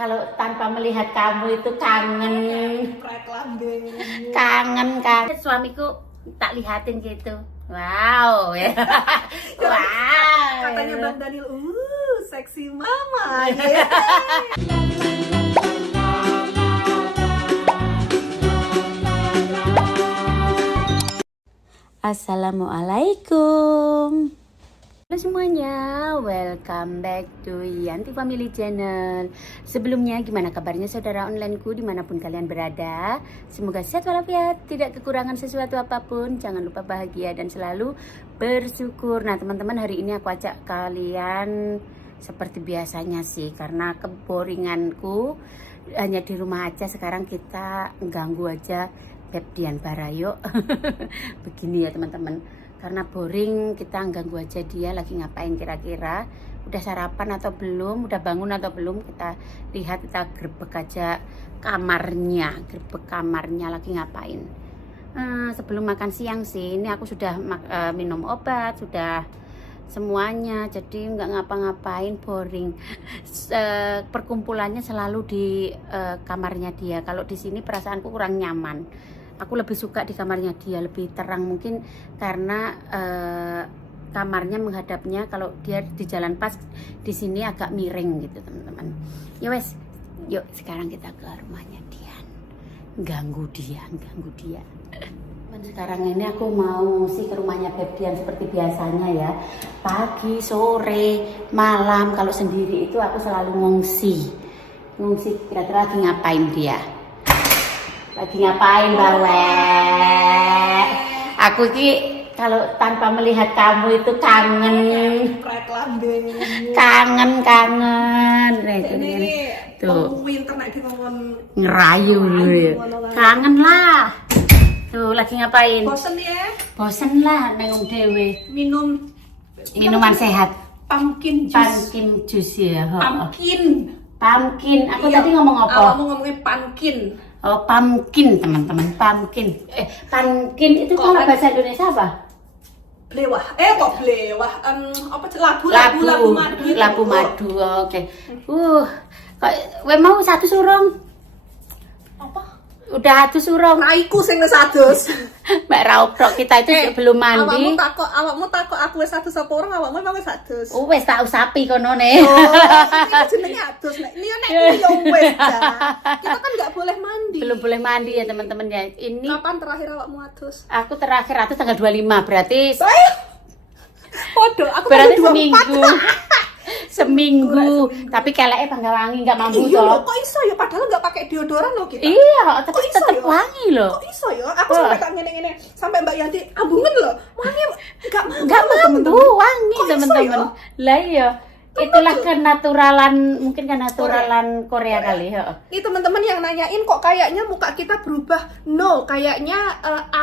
kalau tanpa melihat kamu itu kangen. Kangen. Suamiku tak lihatin gitu. Wow. Wow. Katanya Bang Daniel, seksi mama. Ya. Assalamualaikum. Halo semuanya, welcome back to Yanti Family Channel. Sebelumnya gimana kabarnya saudara onlineku dimanapun kalian berada? Semoga sehat walafiat, tidak kekurangan sesuatu apapun. Jangan lupa bahagia dan selalu bersyukur. Nah teman-teman, hari ini aku ajak kalian seperti biasanya sih, karena keboringanku hanya di rumah aja. Sekarang kita ganggu aja Beb Dian Barayo. Begini ya teman-teman, karena boring kita ganggu aja dia lagi ngapain kira-kira. Udah sarapan atau belum, udah bangun atau belum, kita lihat, kita grebek aja kamarnya lagi ngapain. Sebelum makan siang sih, ini aku sudah minum obat, sudah semuanya, jadi nggak ngapa-ngapain, boring. Perkumpulannya selalu di kamarnya dia. Kalau di sini perasaanku kurang nyaman. Aku lebih suka di kamarnya dia, lebih terang mungkin karena kamarnya menghadapnya. Kalau dia di jalan pas, di sini agak miring gitu teman-teman. Ya wes, yuk sekarang kita ke rumahnya Dian. Ganggu dia. Sekarang ini aku mau sih ke rumahnya Beb Dian seperti biasanya ya. Pagi, sore, malam. Kalau sendiri itu aku selalu ngungsi. Kira-kira lagi ngapain dia? Lagi ngapain Bawek? Aku ki kalau tanpa melihat kamu itu kangen. Ini tuh winter nek dikongkon ngerayu ya. Kangen lah. Tuh lagi ngapain? Bosen lah nengong dewe. Minuman sehat. Pumpkin Juice ya. Pumpkin. Aku tadi ngomong apa? Kamu ngomongnya pumpkin. Oh, pumpkin teman-teman, pumpkin. Pumpkin itu kalau bahasa Indonesia apa? Blewah. Kok blewah? Apa labu madu. Labu madu. Oke. Kowe mau satu surong? Apa? Udah satu surong. Raiku sing wis adus. Mbak Rauprok kita itu belum mandi. Awakmu takok aku wis adus apa orang, awakmu emang wis adus. Wis tak usapi kono ne. Ini jenenge adus nek. Ini nek yo wis ta. Kita kan enggak boleh mandi. Belum boleh mandi ya teman-teman ya. Ini kapan terakhir awakmu adus? Aku terakhir adus tanggal 25, berarti podo, aku berarti seminggu. Tapi keleknya Bangga Wangi nggak mampu toh. Iya, kok iso ya, padahal nggak pakai deodoran loh kita. Iya, tapi tetap wangi loh. Kok iso ya? Aku sampai tak ngene-ngene, sampai Mbak Yanti ambungen loh. Wangi nggak mampu wangi teman-teman. Lah iya. Itulah kenaturalan, mungkin kenaturalan Korea kali ya. Ini teman-teman yang nanyain kok kayaknya muka kita berubah. No, kayaknya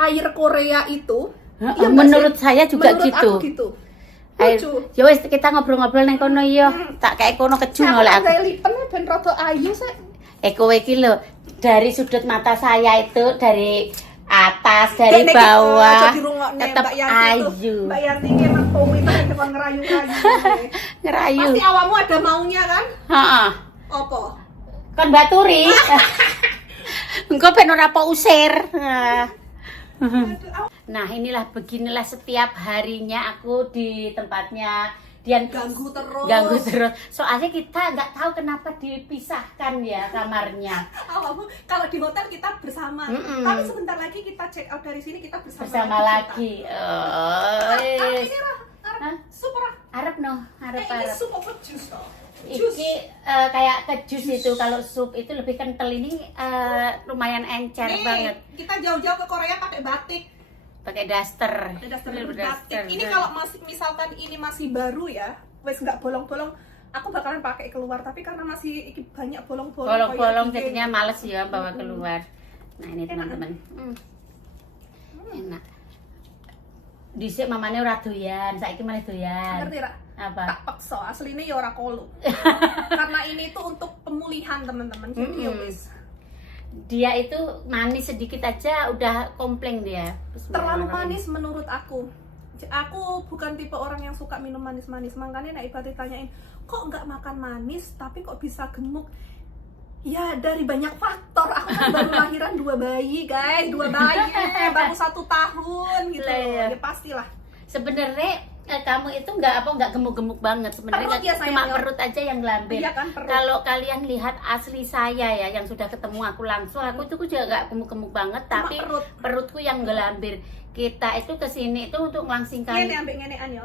air Korea itu menurut saya juga menurut gitu. Aku gitu. Ya wes kita ngobrol-ngobrol nang kono ya. Tak kayak kono keju oleh aku. Saya lipen ben rada ayu sih. Kowe iki lho, dari sudut mata saya itu dari atas, dari bawah tetap ayu. Mbak Yanti ini emang komiter yang depan ngerayu-ngerayu. Ngerayu. Pasti awakmu ada maunya kan? Heeh. Apa? Kon baturi. Engko ben ora apa usir. Nah beginilah setiap harinya aku di tempatnya Dian. Ganggu terus. Soalnya kita nggak tahu kenapa dipisahkan ya kamarnya. Kalau di hotel kita bersama, tapi sebentar lagi kita check out dari sini kita bersama lagi. Ini super. Arep Ini sup apa jus toh? Iki kayak ke jus itu. Kalau sup itu lebih kental, ini lumayan encer banget. Kita jauh-jauh ke Korea pakai batik. Pakai daster. Batik. Ini kalau misalkan ini masih baru ya, wes nggak bolong-bolong, aku bakalan pakai keluar. Tapi karena masih banyak bolong-bolong. Bolong-bolong jadinya males ya bawa keluar. Nah ini teman-teman. Enak. Dhisik mamane ora doyan, saiki malah doyan. Ngerti ra? Apa? Tak paksa, aslinya ya ora kolu. Karena ini tuh untuk pemulihan teman-teman. Jadi ya wis. Dia itu manis sedikit aja udah komplain dia. Terlalu manis menurut aku. Aku bukan tipe orang yang suka minum manis-manis. Makanya nek Ibu ditanyain, kok nggak makan manis tapi kok bisa gemuk? Ya dari banyak faktor. Aku kan baru lahiran 2 bayi guys, 2 bayi baru 1 tahun gitu Lah, loh. ya. Ya pastilah. Sebenarnya kamu itu nggak gemuk-gemuk banget sebenarnya, Perut ya, cuma sayang. perut aja yang gelambir. Iya kan, perut. Kalau kalian lihat asli saya ya, yang sudah ketemu aku langsung, aku itu juga nggak gemuk-gemuk banget, Cuma tapi perut. perutku yang gelambir. Kita itu kesini itu untuk ngelangsingkan, Ini ambek ngenean ya.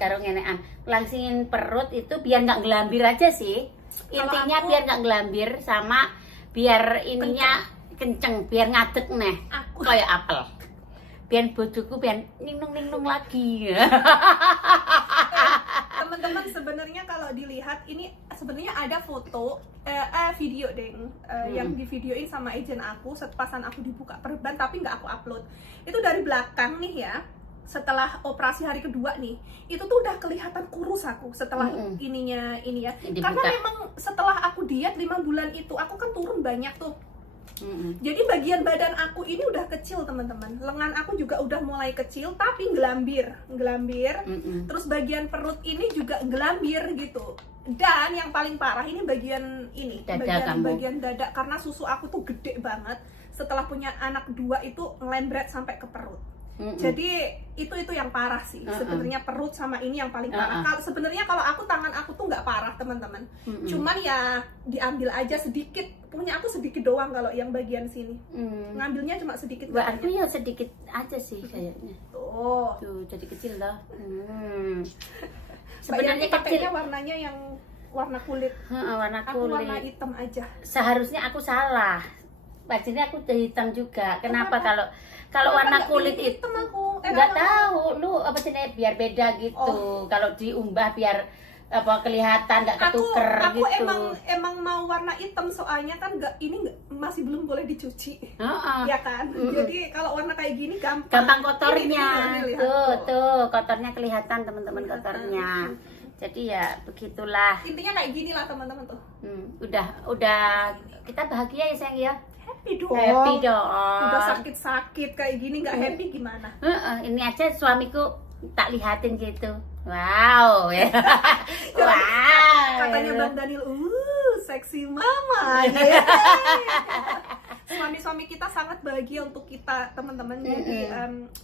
karo ngenean, ngelangsingin perut itu biar nggak gelambir aja sih. Intinya aku- biar nggak gelambir, sama biar ininya kenceng, biar ngadeg nih, Aku kayak apel. Biar bojoku biar ninung-ninung lagi. teman-teman sebenarnya kalau dilihat ini sebenarnya ada foto video deng yang di videoin sama agent aku pasan aku dibuka perban tapi nggak aku upload. Itu dari belakang nih ya, setelah operasi hari kedua nih, itu tuh udah kelihatan kurus aku setelah ininya ini ya. Dibuka. Karena memang setelah aku diet 5 bulan itu aku kan turun banyak tuh. Jadi bagian badan aku ini udah kecil teman-teman. Lengan aku juga udah mulai kecil tapi gelambir. Terus bagian perut ini juga gelambir gitu. Dan yang paling parah ini bagian ini, Dada kamu. bagian dada karena susu aku tuh gede banget. Setelah punya anak 2 itu ngelembret sampai ke perut. Jadi itu yang parah sih. Sebenarnya perut sama ini yang paling parah. Kalau sebenarnya kalau aku tangan aku tuh nggak parah teman-teman. Cuman ya diambil aja sedikit. Punya aku sedikit doang kalau yang bagian sini. Ngambilnya cuma sedikit. Mbak aku ya sedikit aja sih kayaknya. Tuh. Tuh jadi kecil loh. Sebenarnya Sebenarnya kecil. pakainya warnanya yang warna kulit. Warna Aku warna kulit. hitam aja. Seharusnya aku salah. Bajunya aku udah hitam juga. Kenapa kalau Kenapa warna nggak kulit pilih itu hitam aku? nggak tahu lu apa sih Nek? Biar beda gitu. Kalau diumbah biar apa kelihatan nggak ketuker aku gitu. emang mau warna hitam soalnya kan masih belum boleh dicuci. Ya kan? Jadi kalau warna kayak gini Gampang kotornya. Ini, lihat, Tuh kotornya kelihatan teman-teman kotornya. Jadi ya begitulah. Intinya kayak gini lah teman-teman tuh. Udah kita bahagia ya sayang ya. Happy dong. Happy dong. Udah sakit-sakit kayak gini nggak happy gimana? Ini aja suamiku tak lihatin gitu. Wow ya. Wow. Katanya Bang Daniel, seksi mama. Suami-suami kita sangat bahagia untuk kita teman-teman. Jadi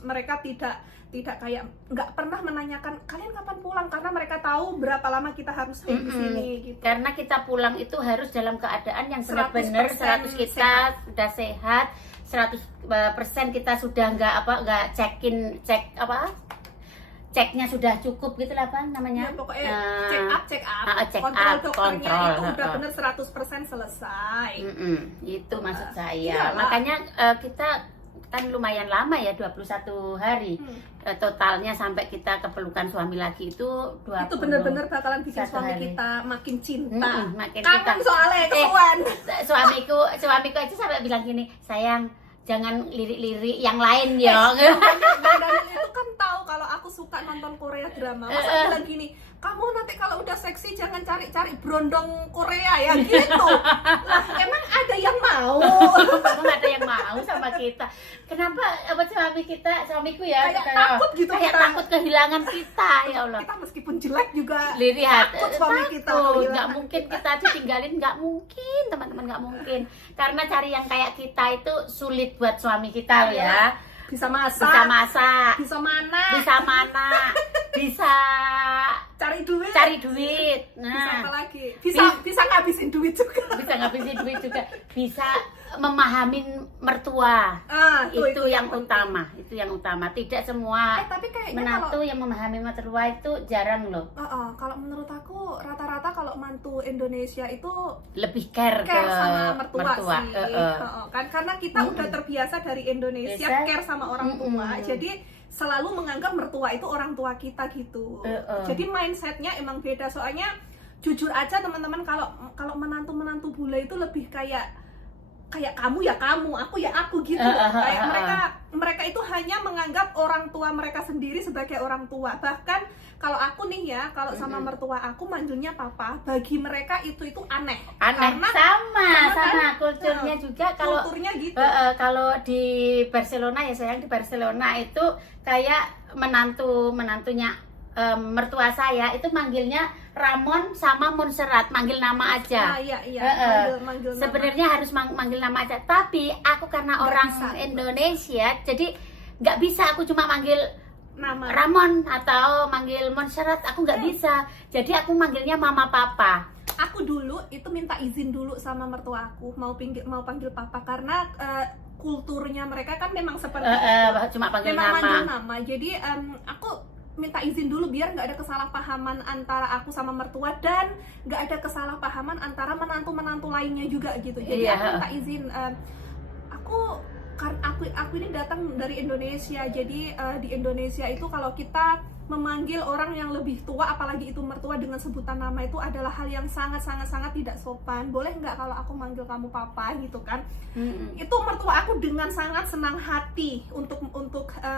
mereka tidak kayak nggak pernah menanyakan kalian kapan pulang karena mereka tahu berapa lama kita harus stay di sini gitu. Karena kita pulang itu harus dalam keadaan yang benar-benar 100 kita sehat. sudah sehat, 100% kita sudah nggak ceknya sudah cukup gitu lah apa namanya. Ya, pokoknya check up, check up, dokternya kontrol. itu udah bener 100% selesai. Itu maksud saya. Iyalah. Makanya kita kan lumayan lama ya, 21 hari. Totalnya sampai kita kepelukan suami lagi itu 20. Itu bener-bener bakalan bikin satu suami hari. kita makin cinta. Makin Kangen cinta. soalnya kesuwan. Suamiku aja sampai bilang gini, sayang jangan lirik-lirik yang lain ya. Bang Daniel itu kan tahu kalau aku suka nonton Korea drama. Masa bilang gini, kamu nanti kalau udah seksi jangan cari-cari brondong Korea ya gitu. Lah emang ada yang mau? Emang ada yang mau sama kita? Kenapa suamiku ya Kayak takut gitu kayak kita. takut kehilangan kita ya Allah. Kita meskipun jelek juga Lihat takut suami kita nggak kehilangan mungkin kita ditinggalin, nggak mungkin teman-teman, nggak mungkin, karena cari yang kayak kita itu sulit buat suami kita loh ya. bisa masak, Bisa masak, bisa mana, bisa cari duit, duit, bisa apa nah lagi? Bisa ngabisin duit juga. bisa ngabisin duit juga, bisa memahamin mertua. Itu yang utama, tidak semua Tapi kayaknya menantu yang memahami mertua itu jarang loh. kalau menurut aku rata-rata kalau mantu Indonesia itu Lebih care sama ke mertua sih. Kan karena kita udah terbiasa dari Indonesia care sama orang tua. Jadi selalu menganggap mertua itu orang tua kita gitu. Jadi mindsetnya emang beda. Soalnya jujur aja teman-teman, kalau menantu bule itu lebih kayak kamu ya kamu, aku ya aku gitu. Kayak mereka itu hanya menganggap orang tua mereka sendiri sebagai orang tua. Bahkan kalau aku nih ya, kalau sama mertua aku manggilnya papa, bagi mereka itu aneh. Karena sama kulturnya juga. Kalau kulturnya gitu. kalau di Barcelona ya sayang, di Barcelona itu kayak menantunya mertua saya itu manggilnya Ramon sama Montserrat, manggil nama aja. Iya. Manggil nama. Sebenarnya harus manggil nama aja, tapi aku karena orang Indonesia, jadi nggak bisa aku cuma manggil nama Ramon atau manggil Montserrat, aku nggak bisa. Jadi aku manggilnya mama papa. Aku dulu itu minta izin dulu sama mertua aku mau panggil papa karena kulturnya mereka kan memang seperti itu. Cuma panggil memang nama. nama. Jadi aku minta izin dulu biar nggak ada kesalahpahaman antara aku sama mertua dan nggak ada kesalahpahaman antara menantu lainnya juga gitu. Jadi aku minta izin. Aku ini datang dari Indonesia. Jadi di Indonesia itu kalau kita memanggil orang yang lebih tua, apalagi itu mertua dengan sebutan nama, itu adalah hal yang sangat tidak sopan. Boleh nggak kalau aku manggil kamu papa gitu kan? Itu mertua aku dengan sangat senang hati untuk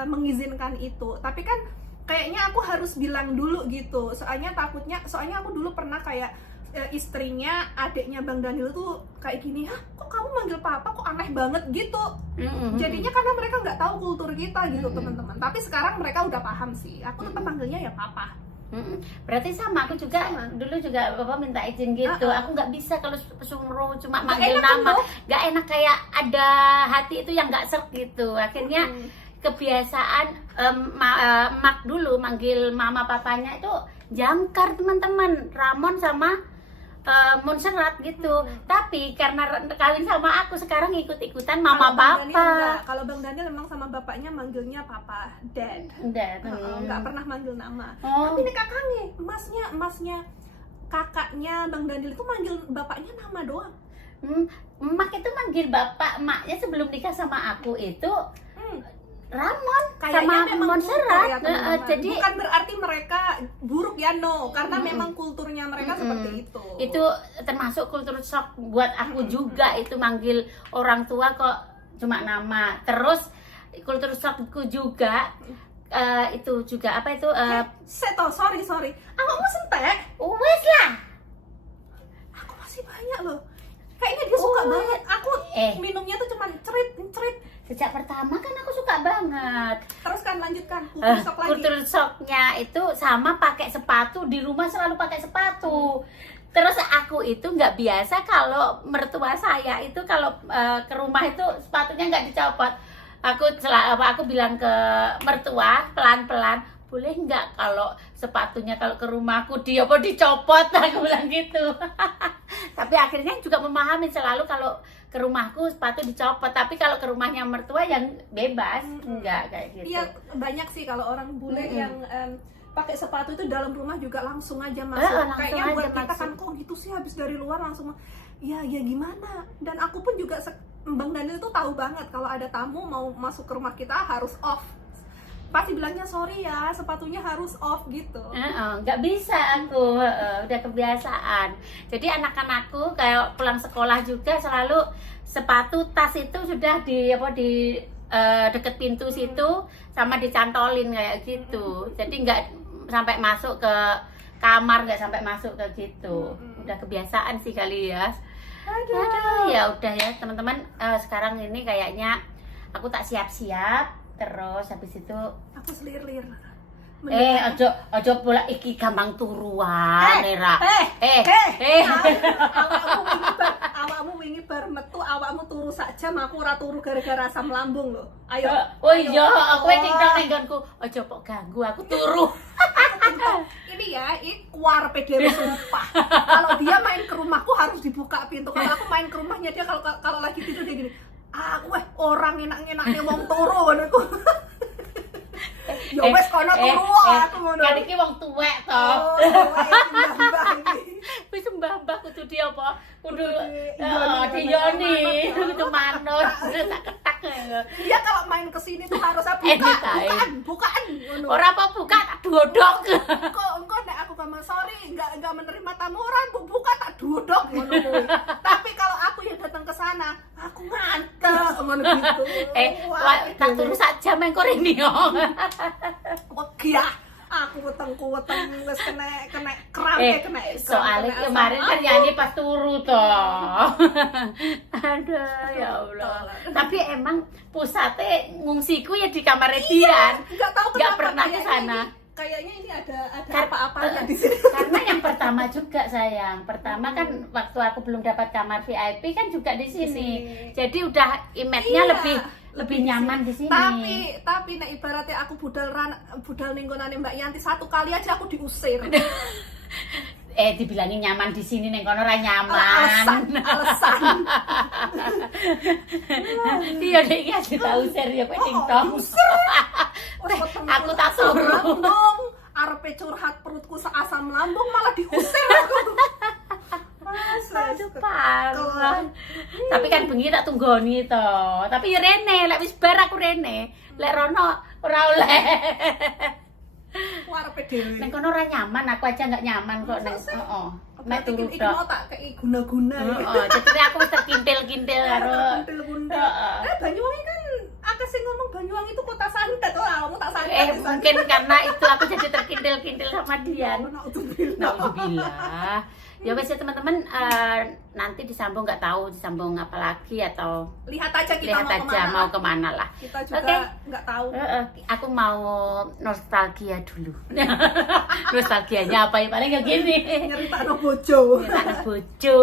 mengizinkan itu. Tapi kan kayaknya aku harus bilang dulu gitu. Soalnya aku dulu pernah kayak istrinya adiknya Bang Daniel tuh kayak gini, "Hah, kok kamu manggil papa, kok aneh banget gitu." Jadinya karena mereka nggak tahu kultur kita gitu teman-teman. Tapi sekarang mereka udah paham sih. Aku tetap panggilnya ya papa. Berarti sama, aku juga dulu juga bapak minta izin gitu. Aku nggak bisa kalau suruh cuma manggil nama, nggak enak, kayak ada hati itu yang nggak serk gitu. Akhirnya kebiasaan mak dulu manggil mama papanya itu jangkar teman-teman, Ramon sama Montserrat gitu. Tapi karena kawin sama aku sekarang ikut-ikutan mama papa. Kalau Bang Daniel memang sama bapaknya manggilnya papa, dad. Nggak pernah manggil nama. Tapi ini kakaknya, emasnya kakaknya Bang Daniel itu manggil bapaknya nama doang. Mak itu manggil bapak emaknya sebelum nikah sama aku itu Ramon kayaknya sama Montserrat. Jadi bukan berarti mereka buruk ya, no, karena memang kulturnya mereka seperti itu. Itu termasuk kultur shock buat aku juga, itu manggil orang tua kok cuma nama. Terus kultur shockku juga itu juga apa itu sorry. Awakmu sentek? Wes lah. Aku masih banyak loh. Kayaknya dia suka banget. Aku minumnya tuh cuma cerit. Sejak pertama kan aku suka banget. Terus kan lanjutkan kultur shock lagi. Kultur shocknya itu sama pakai sepatu, di rumah selalu pakai sepatu. Terus aku itu nggak biasa kalau mertua saya itu kalau ke rumah itu sepatunya nggak dicopot. Aku bilang ke mertua pelan-pelan, boleh nggak kalau sepatunya kalau ke rumahku dicopot, aku bilang gitu. Tapi akhirnya juga memahami selalu kalau ke rumahku sepatu dicopot, tapi kalau ke rumahnya mertua yang bebas, enggak kayak gitu. Iya, banyak sih kalau orang bule yang pakai sepatu itu dalam rumah juga langsung aja masuk. Kayaknya buat kita kan kok gitu sih, habis dari luar langsung ya gimana. Dan aku pun juga Bang Daniel tuh tahu banget kalau ada tamu mau masuk ke rumah kita harus off. Pasti bilangnya sorry ya, sepatunya harus off gitu. Nggak bisa aku, udah kebiasaan. Jadi anak-anakku kayak pulang sekolah juga selalu sepatu, tas itu sudah di deket pintu situ sama dicantolin kayak gitu. Jadi nggak sampai masuk ke kamar, nggak sampai masuk ke gitu. Udah kebiasaan sih kali ya. Aduh, ya udah ya teman-teman. Sekarang ini kayaknya aku tak siap-siap. Terus habis itu aku selir-lir. Ojo pula iki gampang turuan, Nera. Awakmu wingi bar metu, awakmu turu sak jam, aku ora turu gara-gara asam lambung lho. Ayo. Oh iya, aku TikTok nenggonku. Ojo kok ganggu aku turu. Ini ya, kuar PDW sumpah. Kalau dia main ke rumahku harus dibuka pintu. Kalau aku main ke rumahnya dia kalau lagi tidur dia gini. Orang enak-enaknya wong turu ngono. Ya wes kono turu aku ngono. Kan iki wong tuwek to. Wis mbah-mbah kudu di apa? Kudu Dioni, kudu manut, tak ketak. Dia kalau main ke sini tuh harus bukaan ngono. Ora apa buka tak dodok. Kok engko nek aku kamar sorry enggak menerima tamu orang buka tak dodok ngono. Tapi kalau aku yang datang ke sana, aku ngantuk ngono gitu. Tak turu sak jam engko rene yo. Wegi aku weteng wis kena kram kena. Soalnya kemarin kan nyanyi pas turu toh. Aduh ya Allah. Tapi emang pusatnya ngungsiku ya di kamar Dian. Enggak tahu kenapa. Enggak pernah ke sana. kayaknya ini ada Kar- apa-apanya di sini. Karena yang pertama juga sayang, pertama kan waktu aku belum dapat kamar VIP kan juga di sini. Jadi udah image-nya Iya, lebih nyaman di sini. Tapi nek ibaratnya aku budal ning ngonane Mbak Yanti, satu kali aja aku diusir. Dibilangin nyaman di sini neng kono ora nyaman. Alasan. Iya deh iki aja tak usir ya kowe sing tong. Aku tak suruh. Lambung, arepe curhat perutku seasam lambung malah diusir aku. Aduh parah. Tapi kan bengi tak tunggoni to. Tapi ya rene, lek wis bar aku rene. Lek rono ora oleh. Arepe dhewe. Neng kono ora nyaman, aku aja nggak nyaman kok neng. Heeh. Mek turu Iki tok. mau tak kei guna-guna. Heeh, jadi aku wis terkintil-kintil karo. Kuntil-kuntil. Banyuwangi kan akeh sing ngomong Banyuwangi itu kota santet. Kamu tak santet. Mungkin karena itu aku jadi terkintil-kintil sama dia. Naudzubillah. Alhamdulillah. Ya wes ya teman-teman, nanti disambung nggak tahu disambung apa lagi atau Lihat aja kita mau kemana lah. Kita juga Oke. nggak tahu. Aku mau nostalgia dulu. Nostalgianya apa ya paling kayak gini. Nyeritakno bojo. Anak bojo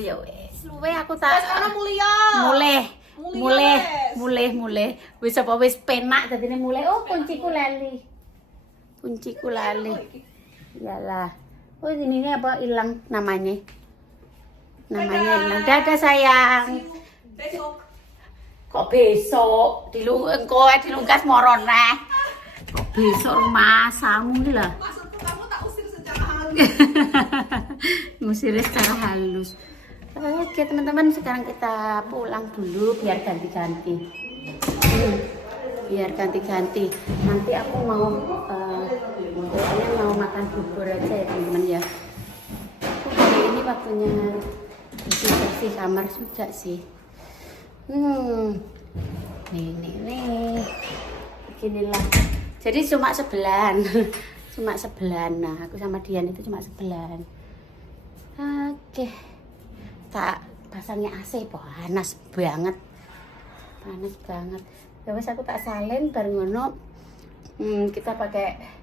ya wes. Luwe aku tak. Wes ana mulia. Mulai. Wis apa wis penak dadine mulai. Oh, kunciku lali. Iyalah. Oh, ini apa hilang namanya? Namanya hilang. Dadah sayang. Besok. Kok besok dilungkas moron neh. Kok besok masamu lah. Maksudku kamu tak usir secara halus. Ngusirnya secara halus. Oke teman-teman, sekarang kita pulang dulu biar ganti-ganti. Biar ganti-ganti. Nanti aku mau kayaknya mau makan bubur aja ya teman-teman ya. Hari ini waktunya bersih kamar juga sih. Nih. Beginilah. Jadi cuma sebelan. Nah, aku sama Dian itu cuma sebelan. Oke. Tak pasangnya AC panas banget. Ya wes aku tak salin bareng ngono. Kita pakai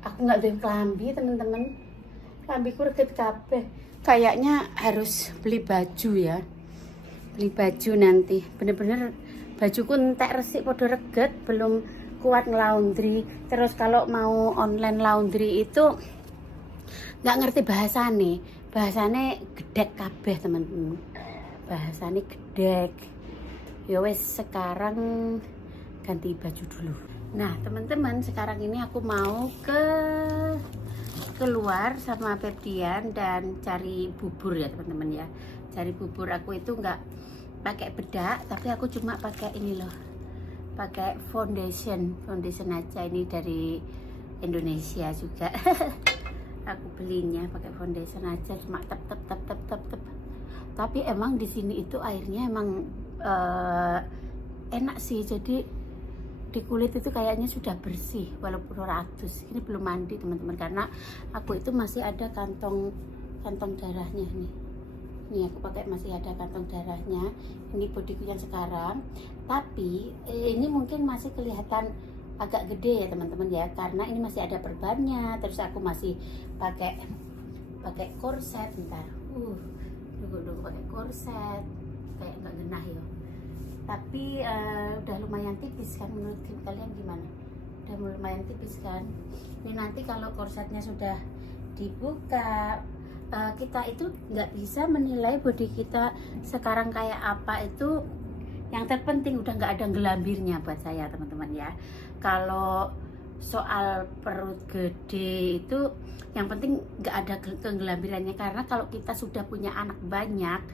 aku nggak duwe klambi teman-teman. Klambiku reget kabeh. Kayaknya harus beli baju ya. Beli baju nanti. Bener-bener bajuku entek resik podo reget, belum kuat ngelaundry. Terus kalau mau online laundry itu nggak ngerti bahasane gedek kabeh teman-teman. Bahasane gedek. Ya wes sekarang ganti baju dulu. Nah teman-teman, sekarang ini aku mau keluar sama Ferdian dan cari bubur ya teman-teman ya. Cari bubur. Aku itu nggak pakai bedak, tapi aku cuma pakai ini loh, pakai foundation aja. Ini dari Indonesia juga. Aku belinya pakai foundation aja, cuma tep. Tapi emang di sini itu airnya emang enak sih, jadi di kulit itu kayaknya sudah bersih walaupun ratus. Ini belum mandi teman-teman karena aku itu masih ada kantong darahnya nih. Nih aku pakai masih ada kantong darahnya. Ini bodiku yang sekarang. Tapi ini mungkin masih kelihatan agak gede ya teman-teman ya, karena ini masih ada perbannya. Terus aku masih pakai korset bentar. Dulu pakai korset kayak nggak genah ya. Tapi udah lumayan tipis kan, menurut kalian gimana? Udah lumayan tipis kan? Ini nanti kalau korsetnya sudah dibuka, kita itu nggak bisa menilai body kita sekarang kayak apa. Itu yang terpenting udah nggak ada gelambirnya buat saya teman-teman ya. Kalau soal perut gede itu yang penting nggak ada kegelambirannya, karena kalau kita sudah punya anak banyak,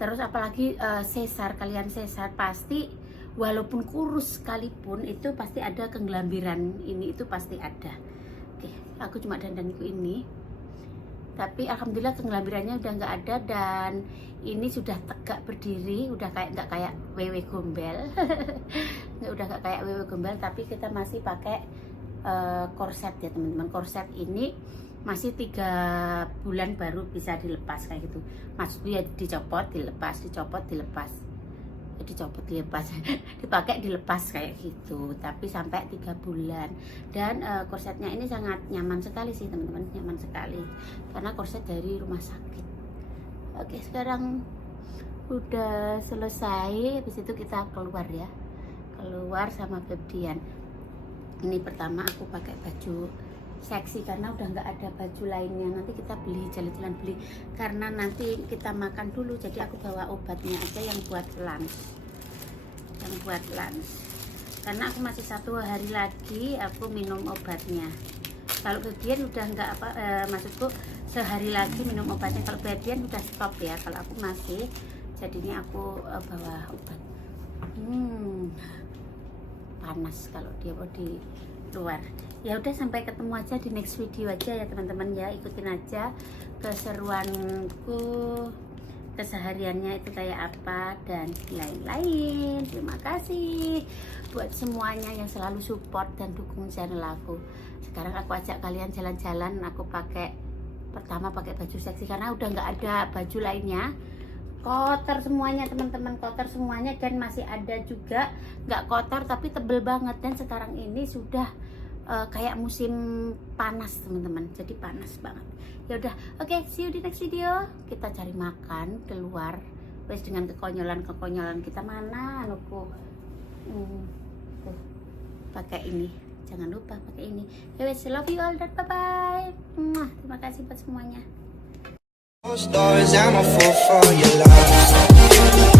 terus apalagi kalian sesar, pasti walaupun kurus sekalipun itu pasti ada kegelambiran. Ini itu pasti ada. Oke, aku cuma dandanku ini, tapi alhamdulillah kegelambirannya udah nggak ada, dan ini sudah tegak berdiri, udah nggak kayak wewe gombel. Udah nggak kayak wewe gombel, tapi kita masih pakai korset ya teman-teman. Korset ini masih 3 bulan baru bisa dilepas kayak gitu. Maksudnya ya dicopot dilepas. Jadi dicopot dilepas dipakai dilepas kayak gitu, tapi sampai 3 bulan. Dan korsetnya ini sangat nyaman sekali sih teman-teman, nyaman sekali karena korset dari rumah sakit. Oke, sekarang udah selesai, habis itu kita keluar ya, keluar sama Febdian. Ini pertama aku pakai baju seksi karena udah nggak ada baju lainnya, nanti kita beli jalan-jalan beli karena nanti kita makan dulu, jadi aku bawa obatnya aja yang buat lunch, karena aku masih 1 hari lagi aku minum obatnya. Kalau Febdian udah nggak apa, maksudku sehari lagi minum obatnya, kalau Febdian udah stop ya, kalau aku masih, jadinya aku bawa obat. Panas kalau dia mau di luar. Ya udah, sampai ketemu aja di next video aja ya teman-teman ya, ikutin aja keseruanku, kesehariannya itu kayak apa dan lain-lain. Terima kasih buat semuanya yang selalu support dan dukung channel aku. Sekarang aku ajak kalian jalan-jalan, aku pertama pakai baju seksi karena udah nggak ada baju lainnya. Kotor semuanya teman-teman, kotor semuanya, dan masih ada juga nggak kotor tapi tebel banget. Dan sekarang ini sudah kayak musim panas teman-teman, jadi panas banget. Ya udah, oke, see you di next video. Kita cari makan keluar wes dengan kekonyolan kita. Mana anuku pakai ini, jangan lupa pakai ini ya wes. Love you all dan bye bye. Terima kasih buat semuanya. Stories, I'm a fool for your love.